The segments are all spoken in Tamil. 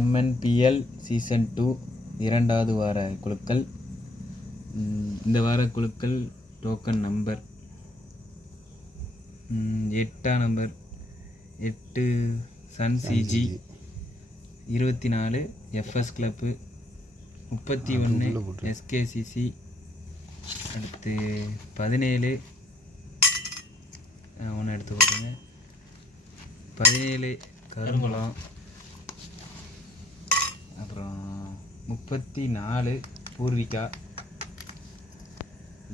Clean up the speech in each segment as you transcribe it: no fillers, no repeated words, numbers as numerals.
MNPL சீசன் 2 இரண்டாவது வார குழுக்கள். இந்த வார குழுக்கள் token number 8 number 8 Sun CG, 24 FS club, 31 SKCC, அடுத்து 17 ஒன்று எடுத்து போட்டுங்க, 17 கருங்குளம், அப்புறம் 34 Poorvika,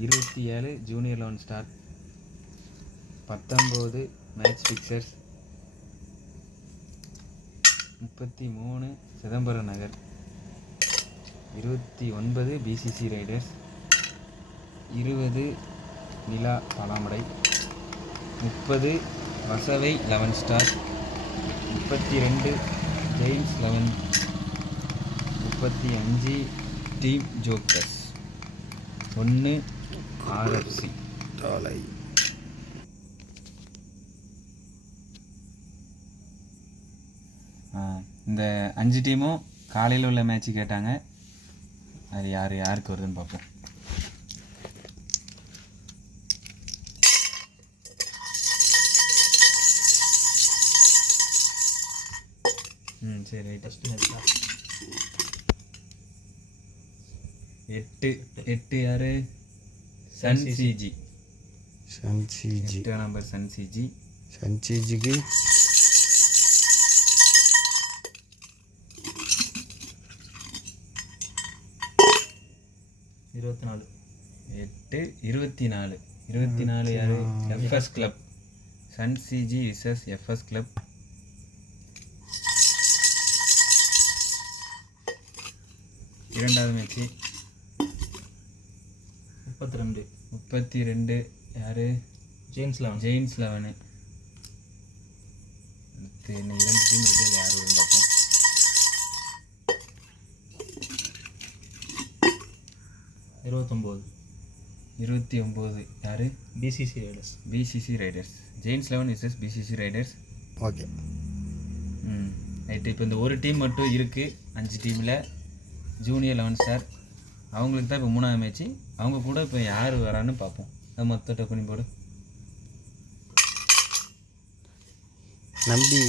27 junior lone star, 19 match fixers, 33 Chidambaram Nagar, 29 PCC riders, 20 Nila Palamadai, 30 Vasavai 11 star, 32 giants 11, 35 team jokers, 1 RFC டாலை. இந்த 5 டீமும் காலையில் உள்ள மேட்ச்சு கேட்டாங்க. அது யாருக்கு வருதுன்னு பார்ப்போம். சரி, ஃபஸ்ட்டு மேட்ச்சா 8 யாரு? Sun CG. 8 நம்பர் சன் சிஜிக்கு 24 யாரு? FS club. Sun CG versus FS club. இரண்டாவது மேட்ச்சு 32 யாரு? ஜெயின்ஸ் 11. அடுத்து இன்னும் 2 டீம் இருக்குது, யார் வரும்னு பார்ப்போம். 29 யாரு? BCC riders. Giants 11 versus BCC riders. Okay, right. இப்போ இந்த ஒரு டீம் மட்டும் இருக்குது 5 டீமில். ஜூனியர் 11 ஸ்டார், அவங்களுக்கு தான் இப்போ 3ஆவது மேட்ச்சு. அவங்க கூட இப்போ யார் வரான்னு பார்ப்போம். அது மொத்த டோக்கனி போடு. நம்பி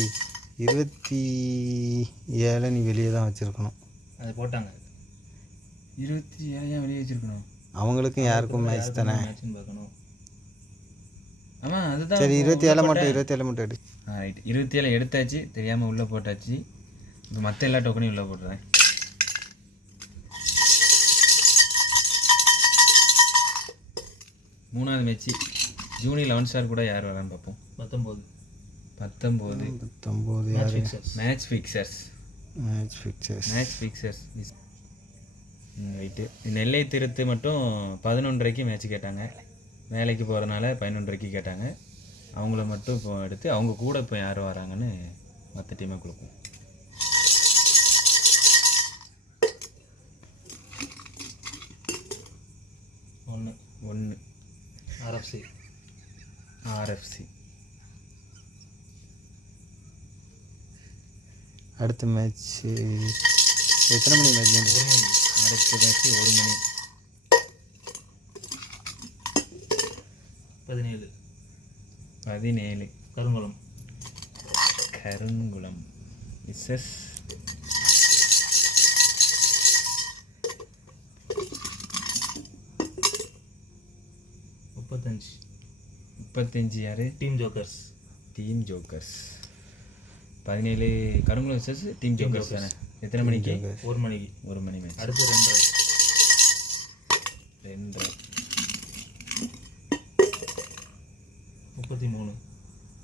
27 நீ வெளியே தான் வச்சுருக்கணும். அது போட்டாங்க. 27 ஏன் வெளியே வச்சுருக்கணும்? அவங்களுக்கும் யாருக்கும் மேட்ச் தானே. பார்க்கணும். ஆமாம், அதுதான். சரி, 27 மட்டும் எடு. ரைட், 27 எடுத்தாச்சு, தெரியாமல் உள்ளே போட்டாச்சு. இப்போ மற்ற எல்லா டோக்கனையும் உள்ளே போட்டுறேன். மூணாவது மேட்ச்சு ஜூனியர் 11 ஸ்டார் கூட யார் வரான்னு பார்ப்போம். 19 மேட்ச் ஃபிக்சர்ஸ். ரைட்டு. நெல்லை திருத்து மட்டும் 11:30 மேட்ச் கேட்டாங்க. வேலைக்கு போகிறதுனால 11:30 கேட்டாங்க. அவங்கள மட்டும் இப்போ எடுத்து அவங்க கூட இப்போ யார் வராங்கன்னு மற்ற டீமை கொடுப்போம். ஒன்று ஆர்எஃப்சி. அடுத்த மேட்ச் எத்தனை மணி மேட்ச்? அடுத்த மேட்ச் 1 மணி. 17 கருங்குளம் விசஸ் 35 யாரு? Team jokers. 17 Karungulam versus team jokers தானே. எத்தனை மணிக்கு? 1 மணிக்கு. 1 மணி மேட்ச். அடுத்து 2:30.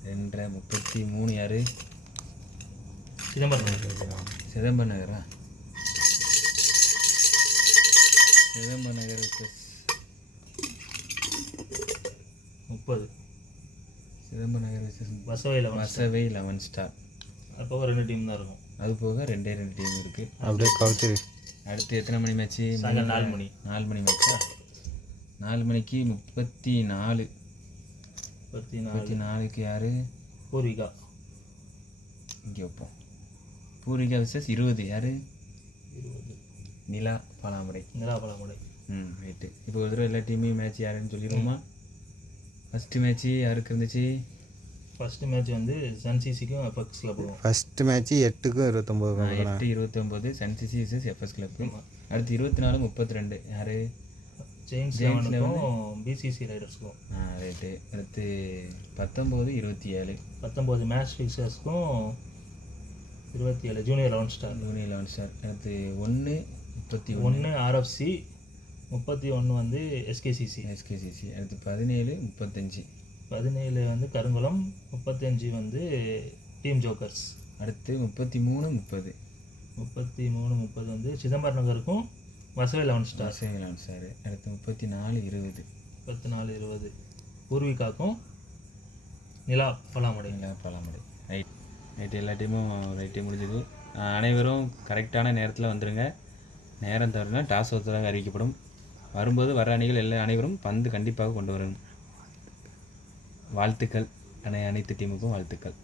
33 யாரு? சிதம்பரம் நகரா? சிதம்பரம் நகர் விசஸ் 30. சிதம்பரம் நகர் விசஸ் வசவை 11 ஸ்டார். அது போக 2 டீம் தான் இருக்கும். அது போக 2 டீம் இருக்குது. அப்படியே கவுத்துரு. அடுத்து எத்தனை மணி மேட்ச்சு? 4 மணி. 4 மணி மேட்ச்சா? 4 மணிக்கு 34க்கு யார்? பூர்விகா. இங்கே வைப்போம். பூர்விகா விசஸ் 20 யார்? 20 நிலா பாலாமுடை. நிலாபலமுடை. ரைட்டு. இப்போ ஒரு தடவை எல்லா டீமையும் மேட்ச் யாருன்னு சொல்லிடுவோமா? ஃபஸ்ட்டு மேட்ச்சு யாருக்கு இருந்துச்சு? ஃபஸ்ட்டு மேட்ச் வந்து சன்சிசிக்கும் எஃப்எக்ஸ் கிளப்புக்கும். ஃபஸ்ட்டு மேட்ச்சு 8க்கும் 29 8-29 சன்சிசி விசஸ் எஃப்எஸ் கிளப்பு. அடுத்து 24-32 யார்? ஜெயின்ஸ் 11க்கும் பிசிசி ரைடர்ஸ்க்கும். ரைட்டு. அடுத்து 19-27 19 மேட்ச் ஃபிக்சர்ஸ்க்கும் 27 ஜூனியர் 11 ஸ்டார். Junior 11 star. அடுத்து 1-31 1 ஆர்எஃப்சி, 31 வந்து எஸ்கேசிசி. எஸ்கேசிசி. அடுத்து 17-35 17 வந்து கருங்குளம், 35 வந்து டீம் ஜோக்கர்ஸ். அடுத்து 33-30 33-30 வந்து சிதம்பரம் நகருக்கும் வசவே 11 ஸ்டார். வசவே 11 ஸ்டார். அடுத்து 34-20 34-20 பூர்விகாக்கும் நிலா பலாமுடை. பாலாமடை. ரைட். ரைட்டு. எல்லா டீமும் ரைட்டே முடிஞ்சது. அனைவரும் கரெக்டான நேரத்தில் வந்துடுங்க. நேரம் தவறுனா டாஸ் ஒருத்தராக அறிவிக்கப்படும். வரும்போது வர அணிகள் அனைவரும் பந்து கண்டிப்பாக கொண்டு வரணும். வாழ்த்துக்கள். அனைத்து டீமுக்கும் வாழ்த்துக்கள்.